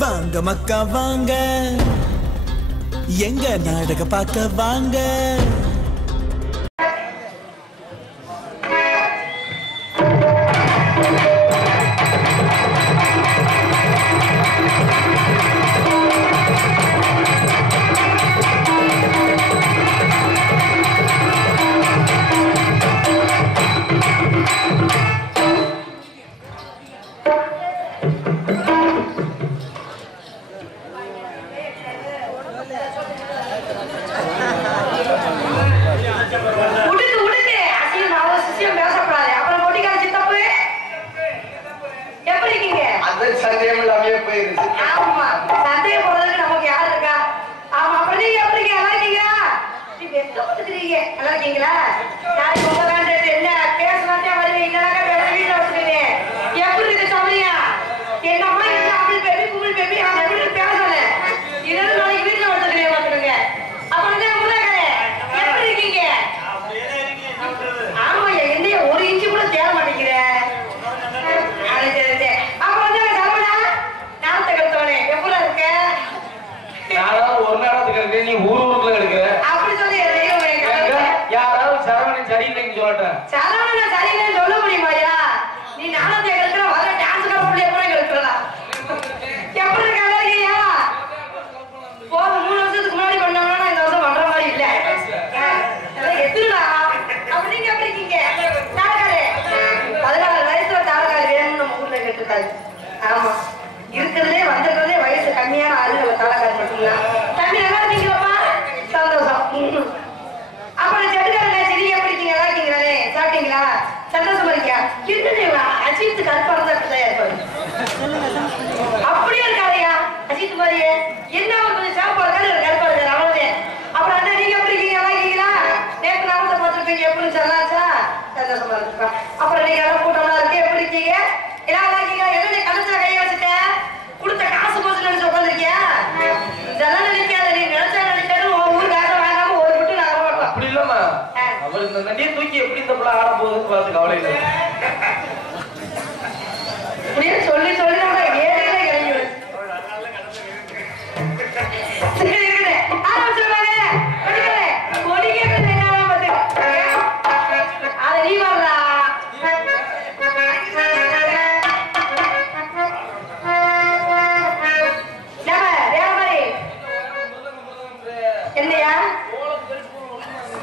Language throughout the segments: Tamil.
வாங்க மக்கா வாங்க, எங்க நாடக பார்க்க வாங்க.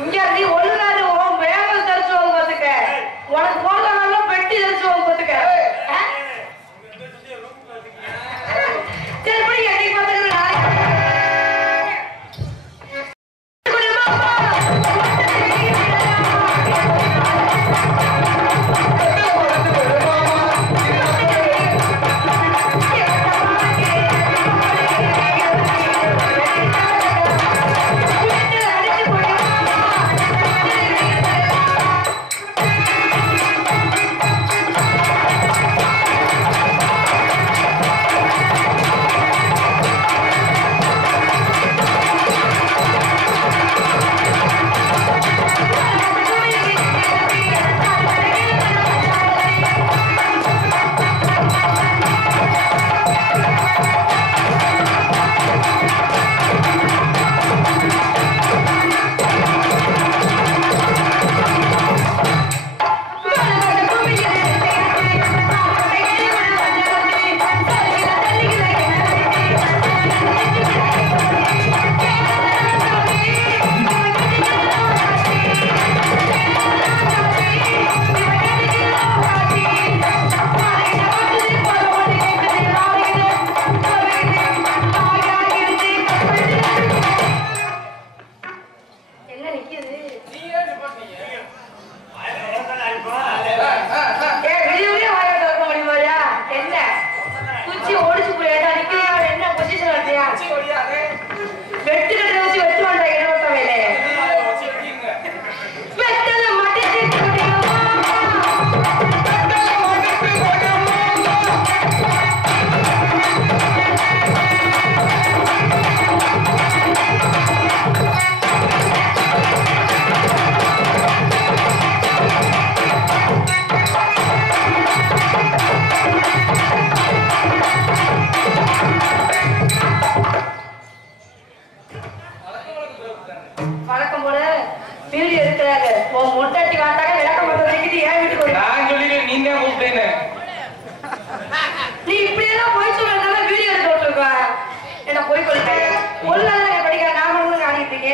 இங்க நீ ஒழுங்காரு வேகம் தரிச்சு பார்த்துக்க உனக்கு போடுற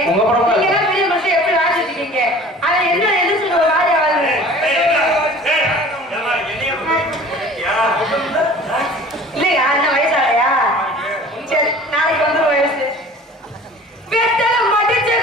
உங்க படம் நீங்க எல்லாம் பெரிய மனுஷன் எப்படி வாழ்ந்துட்டு இருக்கீங்க? அதை என்ன எதிர்த்து ஒரு மாதிரி வாழ்ந்து இல்லையா? என்ன வயசாலையா? சரி, நாளைக்கு வந்துடும் வயசு. வெத்தலை மடிச்சு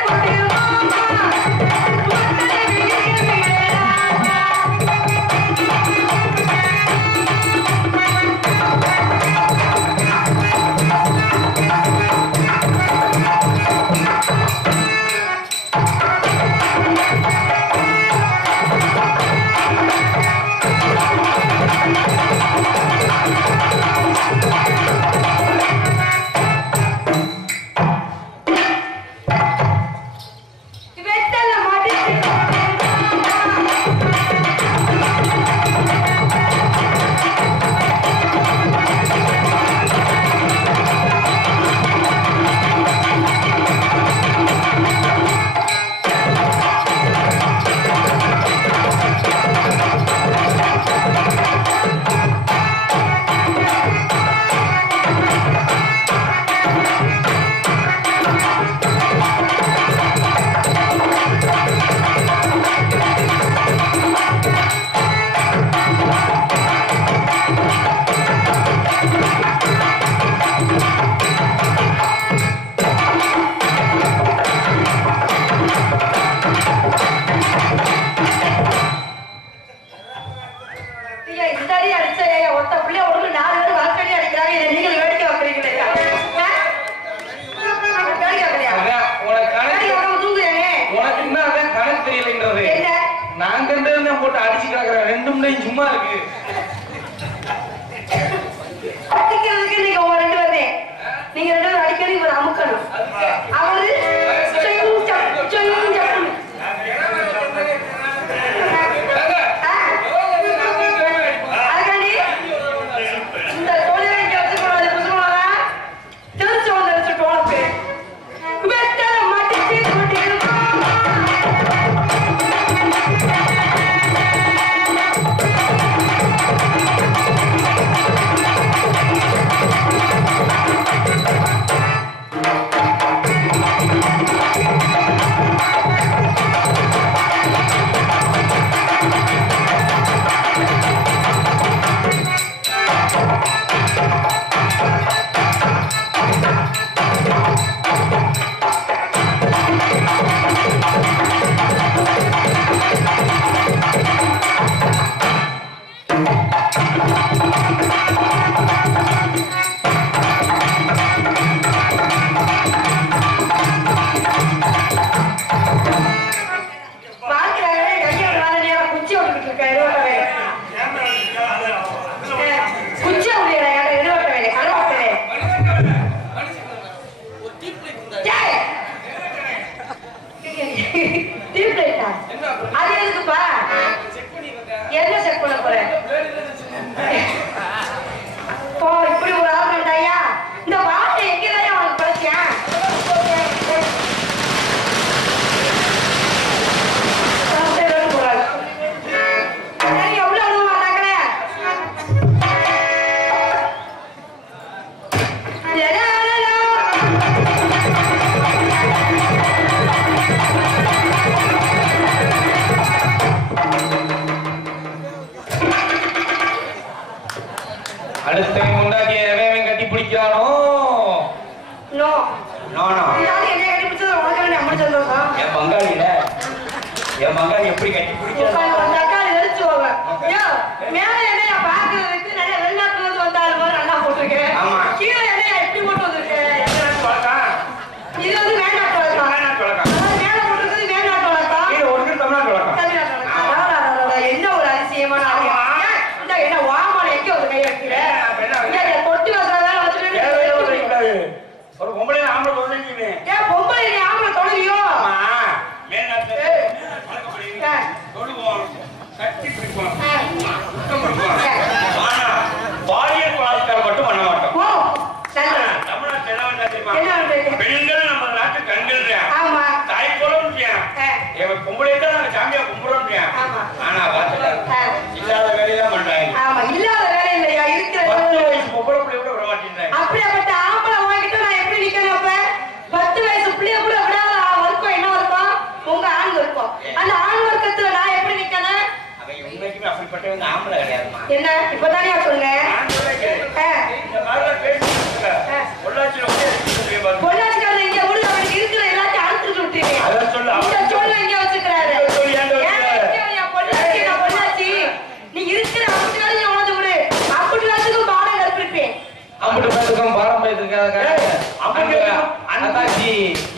கொண்டு சும்மா இருக்கு அடிக்கிறதுக்கு நீங்க உங்க ரெண்டு பேருமே நீங்க ரெண்டு பேரும் அடிக்கடி ஒரு அமுக்கணும் அவரு அப்படிப்பட்ட ஆம்பளை வாங்கிட்டு நான் எப்படி நிக்கணும்? அப்ப 10 வயசு பிள்ளைய கூட விடாத ஆம்பளை கிடையாதுமா. என்ன இப்பதானே சொன்னேன். பொள்ளாச்சிக்காரர் இங்க ஊருக்கு அவருக்கு இருக்கிற எல்லாத்தையும் அறுத்துட்டு விட்டுருக்கேன். இந்த சொல்ல இங்க வச்சுக்கிறாரு. பொள்ளாச்சி நீ இருக்கிற அவசியம் உணர்ந்து விடு. அப்படி எல்லாத்துக்கும் பாடம் கற்பிருப்பேன். அம்பட்டு பேருக்கும் பாரம்பரியத்துக்காக அண்ணாச்சி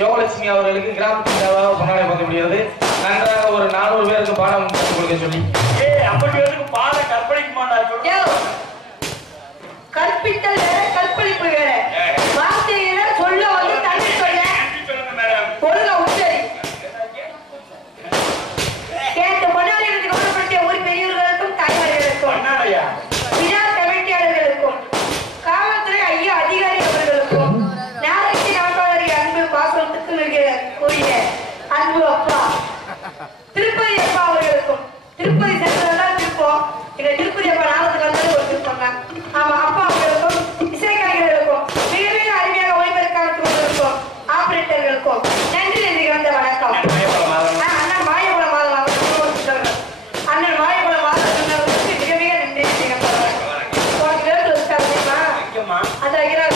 யோகலட்சுமி அவர்களுக்கு கிராமத்தின் கொண்டாட பார்க்க முடியாது. நன்றாக ஒரு 400 பேருக்கு பாடம் கற்றுக் கொடுக்க சொல்லி. அப்படி பேருக்கு பாடம் கற்பழிக்குமாண்டா சொல்லு. கற்பித்தல் வேற, கற்பழிப்பு வேற. வார்த்தையில சொல்ல வந்து தண்ணி சொல்ல ஒழுங்கா உச்சரி. கேட்ட பொன்னாடிகளுக்கு கவனப்படுத்திய ஒரு பெரியவர்களுக்கும் தாய்மார்களுக்கும் விழா கமிட்டியாளர்களுக்கும் காவல்துறை ஐயா அதிகாரி அவர்களுக்கும் நாளைக்கு நாட்டாளர்கள் அன்பு பாசனத்துக்கு மிக கூறிய அன்பு அப்பா திருப்பதி அப்பா அவர்களுக்கும் திருப்பதி சென்றதான் திருப்போம். எங்க திருப்பதி அப்பா நாளத்துக்கு வந்தாலும் ஒரு திருப்பம் தான். ஆமா, அப்பா அவர்களுக்கும் இசைக்கலைஞர்களுக்கும் மிக மிக அருமையாக ஒளிபரப்பாளர்களுக்கும் ஆபரேட்டர்களுக்கும் நன்றி நன்றி கலந்த வணக்கம். அண்ணன் மாயகுல மாதம் அண்ணன் மாயகுல மாதம் மிக மிக நன்றி நன்றி கலந்த வணக்கம். உனக்கு வேறு வச்சுட்டா தெரியுமா? அந்த வைக்கிறார்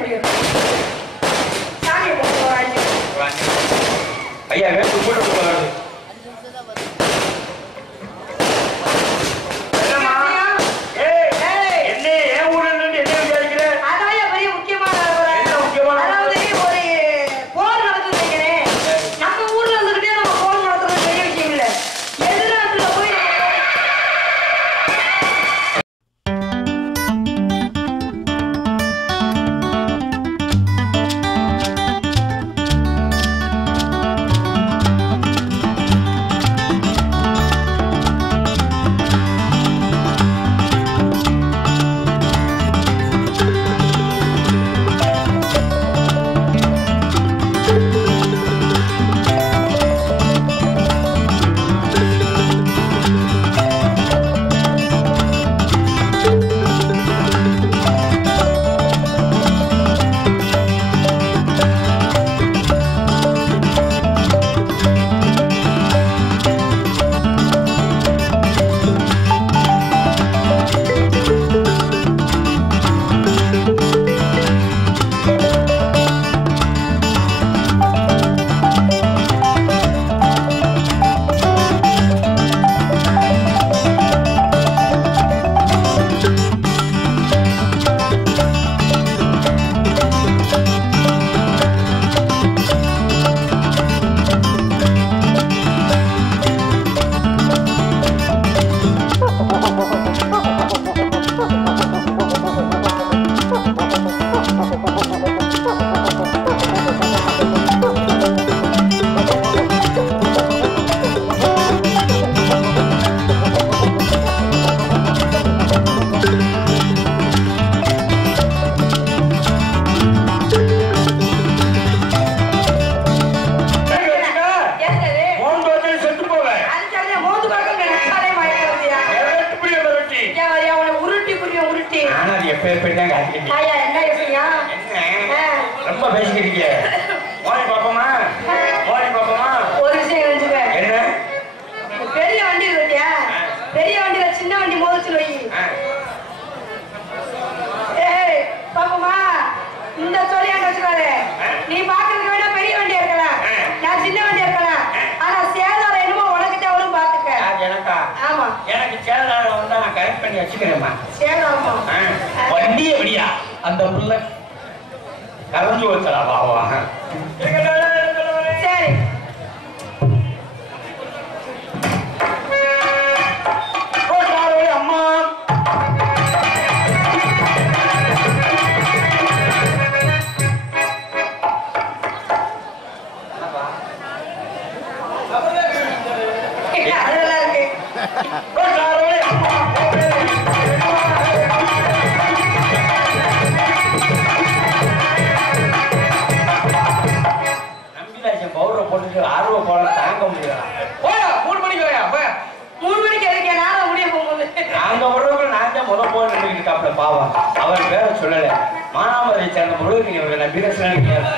முடியும். சாமியை போட்டு ஐயா வேறு போட்டு போறாரு. ரொம்ப பேசிக்கிட்டீங்க. மோனி பாப்பமா ஒரு விஷயம் நினைச்சுக்க. என்ன பெரிய வண்டி இருக்கியா? பெரிய வண்டியில சின்ன வண்டி மோதிச்சு வை. ஏய் பாப்பமா, இந்த சொல்லி வச்சுக்காரு. நீ பாக்குறதுக்கு வேணா பெரிய வண்டி இருக்கலாம், நான் சின்ன வண்டி இருக்கலாம். ஆனா சேதாரம் என்னமோ உனக்கு அவரும் பாத்துக்க. எனக்கா? ஆமா, எனக்கு சேதாரம் வந்தா நான் கரெக்ட் பண்ணி வச்சுக்கிறேம்மா. சேதாரமா வண்டியே எப்படியா அந்த புள்ள கரைஞ்சு வச்சா பாவா. சரி அம்மா அதெல்லாம் இருக்கு. பவுடரை போட்டுட்டு ஆர்வம் போல தாங்க முடியாது. 3 மணிக்கு வரையா? 3 மணிக்கு எதுக்கு நானும் முடிய போகும்போது நாங்க வர்றவங்க நான் தான் முதல் போய் நின்றுக்கிட்டு இருக்காப்ல பாவம். அவர் பேரை சொல்லல. மானாமரை சேர்ந்த முருகன் இவர்கள் நான் வீரசேகரன்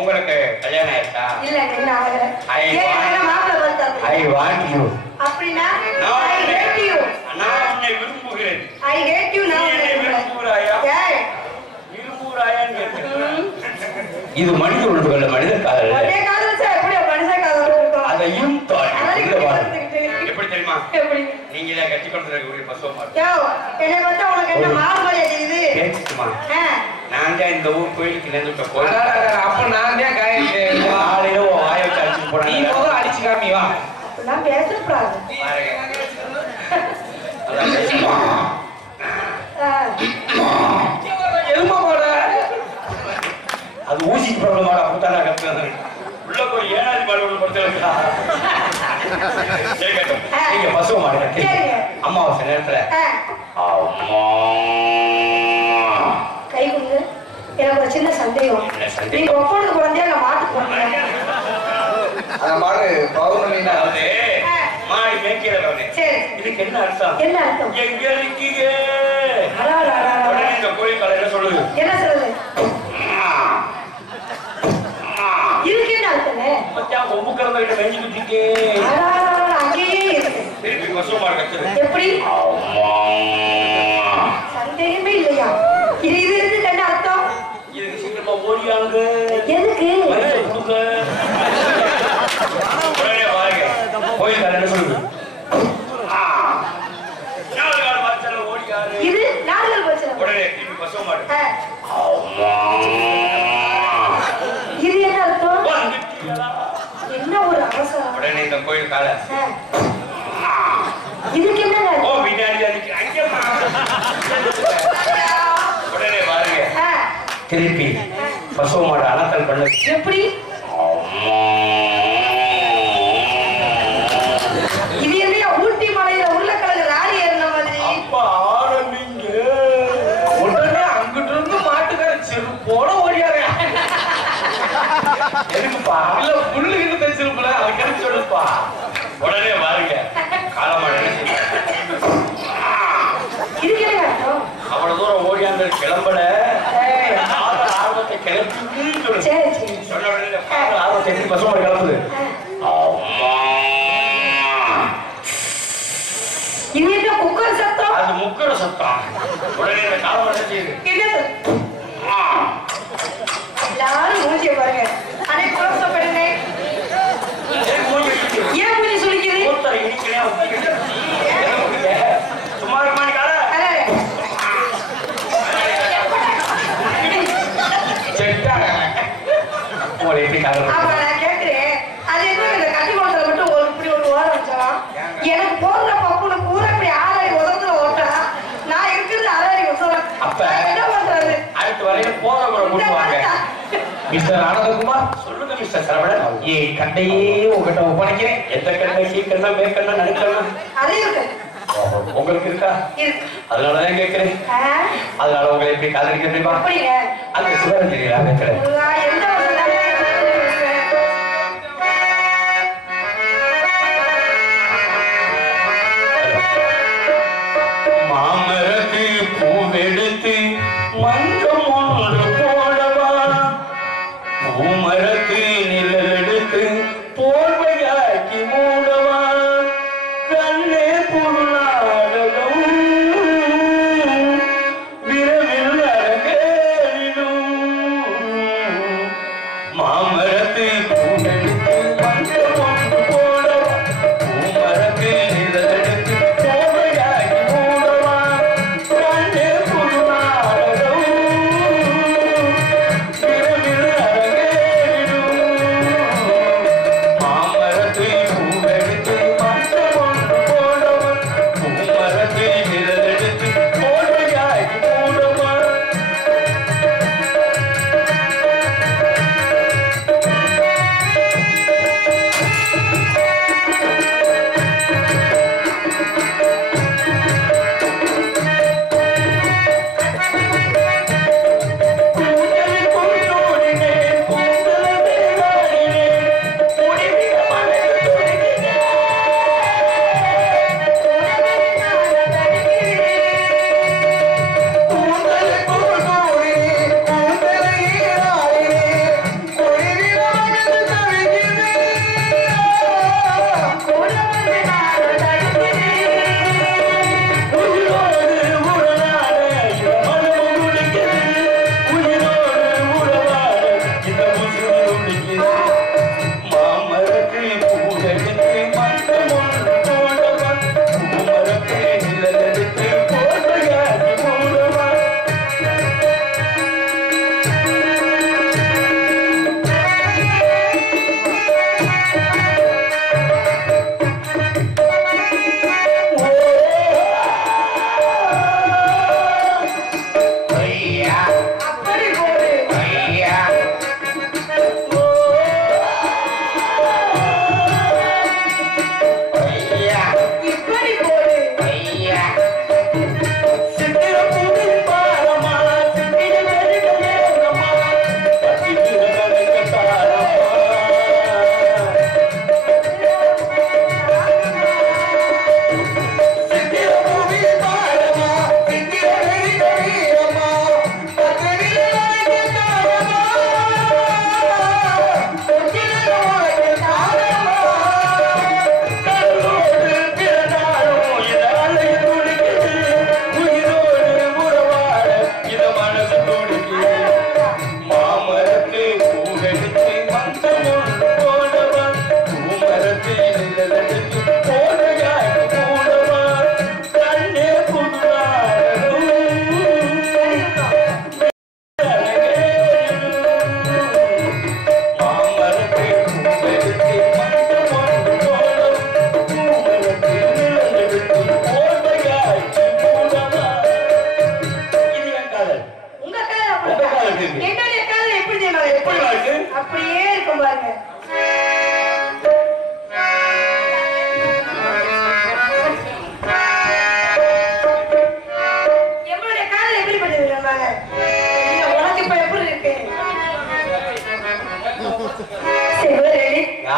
உங்களுக்கு கல்யாணம் ஆயிட்டா? இல்ல என்ன ஆகல. I want you. அப்படினா I hate you. நான் உன்னை விரும்புகிறேன். I hate you நான் உன்னை விரும்புகிறாயா? ஏய் விரும்புகிறாயான்னு கேக்குறேன். இது மனித உணர்வுகள மனித காதல். அதே காதல் சார் எப்படி மனுஷ காதல் இருக்கும்? அதையும் தாண்டி எப்படி தெரியுமா? எப்படி நீங்களே கட்டி கொண்டு இருக்கக்கூடிய பசுவ மாடு. யோ என்னை பார்த்தா உனக்கு என்ன மார்மரியா தெரியுது? கேக்குமா? நான் தான் இந்த ஊர் கோயிலுக்கு நின்றுட்ட போய் அப்ப நான் தான் காலையில வாய வச்சு அடிச்சு போறேன். நீ போக அடிச்சு காமி வா. நான் பேசக்கூடாது. எதுமா போட அது ஊசி ப்ராப்ளம் அப்படித்தானே கத்துறது. உள்ள போய் ஏனாதி மாடு ஒன்று படுத்துருக்கா. நீங்க பசுவ மாடுங்க அமாவாசை நேரத்துல கை கொடுங்க. எனக்கு ஒரு சின்ன சந்தேகம். நீங்க ஒப்பனுக்கு குழந்தையா இல்ல மாட்டுக்கு குழந்தையா? அந்த மாடு பௌர்ணமின்னா அதாவது மாடு மேய்க்கிறவங்க. சரி. இதுக்கு என்ன அர்த்தம்? என்ன அர்த்தம்? எங்க இருக்கீங்க? இந்த கோயில் கலையில சொல்லுது. என்ன சொல்லுது? இதுக்கு என்ன அர்த்தம்? மச்சான் கொம்பு கறந்துகிட்ட மேய்ச்சி குத்திட்டே. அங்கேயே இருக்கு. திருப்பி பசு மாடு கத்துது. எப்படி? சந்தேகமே இல்லையா? இது இருக்கு என்ன அர்த்தம்? இதுக்கு சீக்கிரமா ஓடியாங்க. எதுக்கு? கொடுங்க. உடனே பாருங்க கோயில் கலை என்ன சொல்லுது? இது நாடுகள் பிரச்சனை. உடனே திருப்பி பசு மாடு. இது என்ன அர்த்தம்? என்ன ஒரு அவசரம்? உடனே இந்த கோயில் கால இதுக்கு என்ன உடனே பாருங்க திருப்பி பசு மாடு அனத்தல் பண்ணு. எப்படி? இது என்ன ஊட்டி மலையில உருளைக்கிழங்கு ராணி ஏறின மாதிரி? அப்ப ஆரம்பிங்க. உடனே அங்கிட்டு இருந்து மாட்டுக்கார செருப்போட ஓடியாரு. எதுக்குப்பா? இல்ல புல்லு கிட்ட செருப்புல அதுக்கு எடுத்து சொல்லுப்பா. உடனே பாருங்க காலமாடு இதுக்கு என்ன அர்த்தம்? அவ்வளவு தூரம் ஓடியாந்து கிளம்பல ஆர்வத்தை கிளப்பி சரி சரி. சொன்ன உடனே ஆர்வத்தை பசு மாடு கிளம்புது. இது என்ன குக்கர் சத்தம்? அது முக்கிற சத்தம். உடனே இந்த காலமாடு செய்யுது. என்ன எல்லாரும் மூஞ்சிய பாருங்க. அனை கோசப்படுங்க. ஏன் மூஞ்சி சுளிக்குது? சும்மா இருக்க அப்ப நான் கேட்கிறேன், அது என்ன இந்த கட்டி குளத்துல மட்டும் இப்படி ஒரு ஓரம் வச்சான்? எனக்கு போடுற பப்புனு பூரா இப்படி ஆறாடி உதவுல ஓட்டா, நான் இருக்கிறது ஆறாடி உதவுறேன். அப்ப என்ன பண்றது? அடுத்து வரையில போறவரை கூட்டுவாங்க. மிஸ்டர் ஆனந்தகுமார் சொல்லுங்க மிஸ்டர் சரவணன். என் கண்டையே உங்ககிட்ட ஒப்படைக்கிறேன். எந்த கண்ணை கீழ்கண்ணா மேற்கண்ணா நடுக்கண்ணா அது இருக்கு. உங்களுக்கு இருக்கா? இருக்கு. அதனாலதான் கேட்கிறேன். அதனால உங்களை எப்படி காதலிக்கிறேன் அப்படிங்க. அந்த சிவரம் தெரியல கேட்கிறேன். எந்த வசதி மாமரத்து பூவெடுத்து மஞ்சம் ஒன்று போடவா, பூமரத்து நிழல் எடுத்து போர்வையாக்கி மூடவா, கண்ணே பொருளாடலும் விரைவில் அரங்கேறிடும். மாமரத்து பூவெடுத்து மஞ்சம் ஒன்று போடவா, பூமரத்து நிழல் எடுத்து போர்வையாக்கி மூடவா, கண்ணே பொருளாடலும் விரைவில் அரங்கேறிடும். மாமரத்து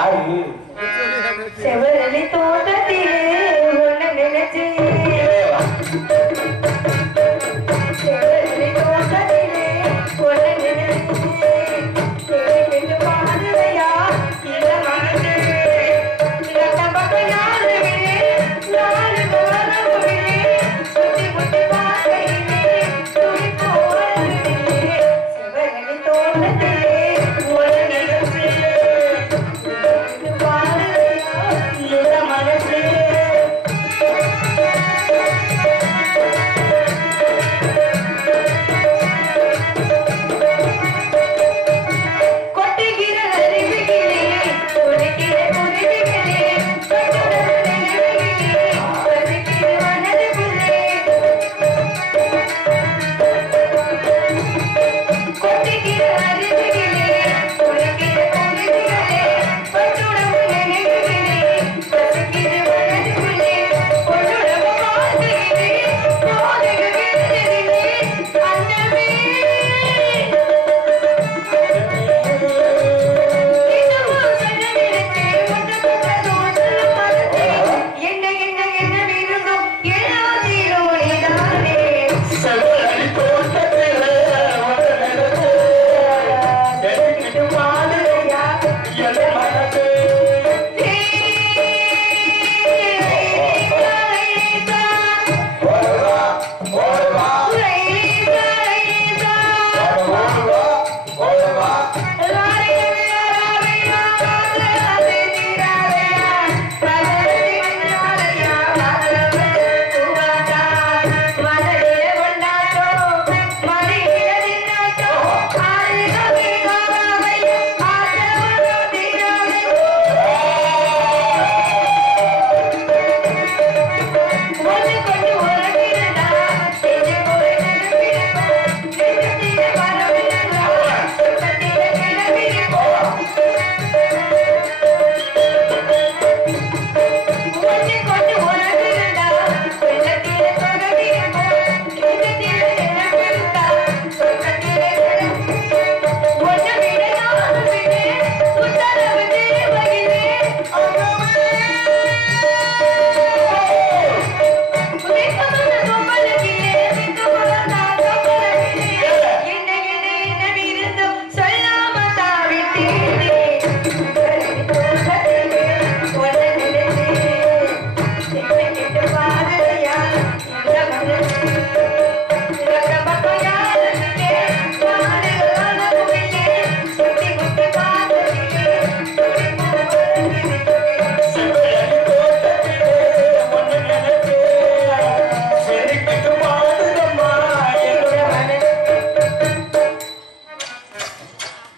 யாரு? செவரளி தோட்டத்திலே உன்னை நினைச்சு செவரளி தோட்டத்திலே உன்னை நினைச்சு தேடிட்டு பாடுவையா இந்த மனசு இரட்ட பக்கம் நாலு விழி நாலு கோலம் விழி சுத்தி முட்டி பார்க்கையிலே துணி போவதில்லை செவரளி தோட்டத்திலே உன்னை நினைச்சு பாடுவையா இந்த மனசு கொட்டுகிற அருவிகளே துடிக்கிற குருவிகளே கொட்டுகிற நினைவுகளே பறிக்கிற மனதுகளே கொட்டுகிற அருவிகளே துடிக்கிற குருவிகளே கொட்டுடம்பு நினைவுகளே பறிக்கிற மனதுகளே கொட்டுடம்பு வாழ்க்கையிலே போதைகள் விழுந்ததிலே அந்தமே செவரளி தோட்டத்திலே உன்னை நினைச்சு தேடிட்டு பாடுவையா என் மனசு. ஓடுவா, ஓடுவா, ஓடுவா, ஓடுவா. செவரளி தோட்டத்திலே உன்னை நினைச்சு தேடிட்டு பாடுதம்மா என்னுடைய மனசு.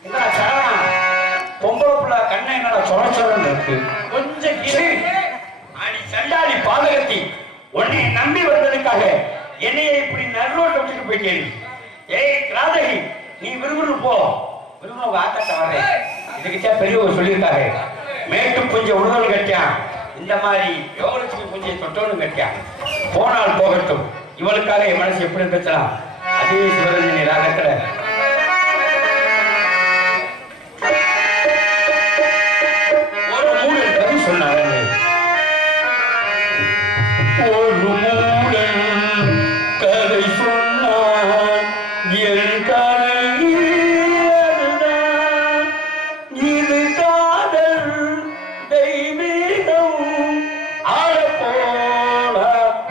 என்ன சரவணா, பொம்பளை புள்ள கண்ணை என்னடா சொரச்சொரன்னு இருக்கு? கொஞ்சம் கீழே அடி சண்டாளி பாதகத்தி, உன்னை நம்பி வந்ததுக்காக என்னைய இப்படி நடுரோட்ட விட்டுட்டு போயிட்டேன். ஏய் ராதகி, நீ விரும்புன்னு போ. விரும்ப ஆக்கத்தை வரேன். இதுக்கிட்ட பெரியவர் சொல்லியிருக்காரு, மேட்டு புஞ்ச உணவு கட்டியான், இந்த மாதிரி யோகலட்சுமி புஞ்சை தொட்டோன்னு கட்டியான். போனால் போகட்டும், இவளுக்காக என் மனசு எப்படி பேசலாம். அதே சிவரஞ்சனி ராகத்துல ஒரு மூடன் கவி சொன்னாங்க. ஒரு மூடன் கதை சொன்னான், என் கதை அதுதான். இது காதல் தெய்வீகம் ஆழப்போல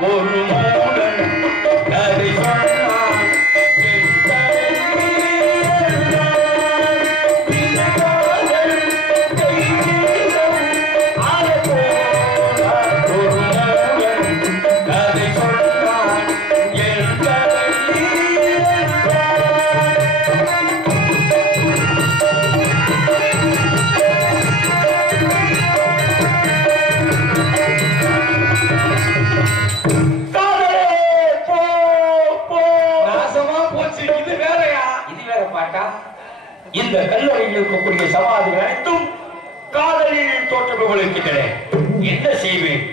ஒரு மூடன் கதை சொன்னான், என் கதை அதுதான். இது காதல் தெய்வீகம் ஆழப்போல ஒரு மூடன் கதை சொன்னான், என் கதை காதலே போ போ. நாசமா போச்சு. இது வேறயா? இது வேற பாட்டா? இந்த கல்லறையில் இருக்கக்கூடிய சமாதிகள் அனைத்தும் காதலில் தோற்றங்கள் இருக்கின்றன. என்ன செய்வேன்?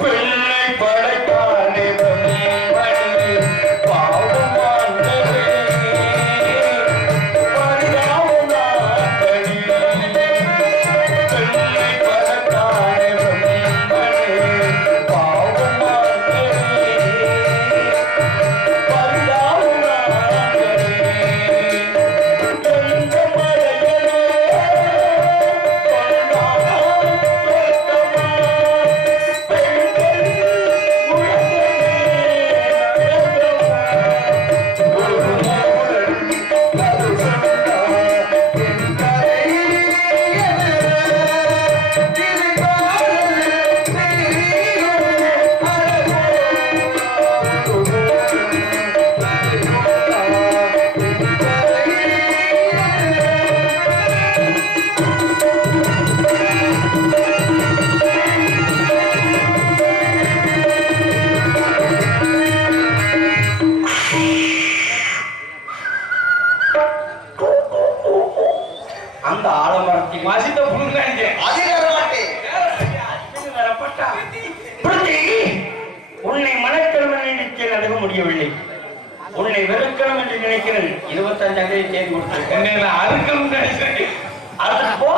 பெண்ணை படைத்தானே மணி பாவம் வாழ்ந்ததே, பரிதாபம் நான் தனி. பெண்ணை முடியவில்லை. உன்னை வெறுக்கணும் என்று நினைக்கிறேன். 25ஆம் தேதி கொடுத்திருக்கேன். அறுக்கணும் அது போ.